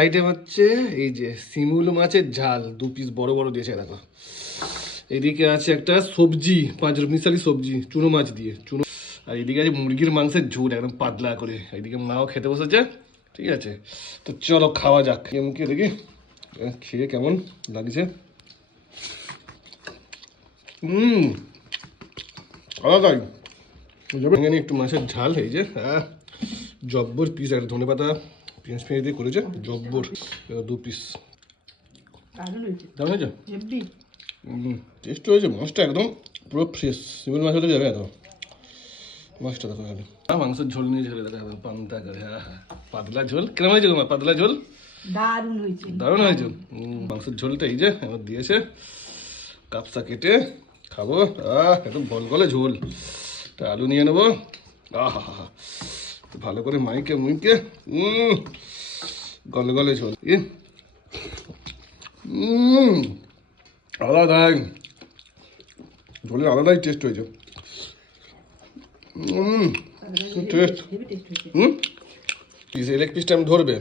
Item হচ্ছে এই যে শিমুল মাছের ঝাল 2 পিস বড় বড় দিয়েছে দেখো। এদিকে আছে একটা সবজি 5 মিশালি সবজি চুনো মাছ দিয়ে চুনো, আর এদিকে আছে মুরগির মাংসের ঝোল একদম পাতলা করে। এদিকে মাও খেতে বসেছে, ঠিক আছে। তো চলো খাওয়া যাক। মুখে দেখি খেয়ে কেমন লাগছে। আলাদাই ভেঙে একটু মাছের ঝাল, এই যে জব্বর পিস, একটা ধনে পাতা পেঁয়াজ পেঁয়াজ দিয়ে করেছে জব্বর 2 পিস। দারুণ হয়েছে, টেস্ট হয়েছে। মাছটা একদম পুরো ফ্রেশ, শিমুল মাছ হতে যাবে এত। মাছটা দেখো খালি মাংসের ঝোল নিয়ে ঝোলে দেখো পান্তা করে। হ্যাঁ পাতলা ঝোল কেমন হয়েছে তোমার? পাতলা ঝোল দারুণ হয়েছে, দারুণ হয়েছে। মাংসের ঝোলটা এই যে আমার দিয়েছে, কাপসা কেটে খাবো। একদম গলগলে ঝোল। তা আলু নিয়ে নেবো। ভালো করে মাইকে মুইকে গলগলে ঝোল। আলাদাই ঝোলের আলাদাই টেস্ট হয়েছে। টেস্ট পিস লেগ পিসটা আমি ধরবে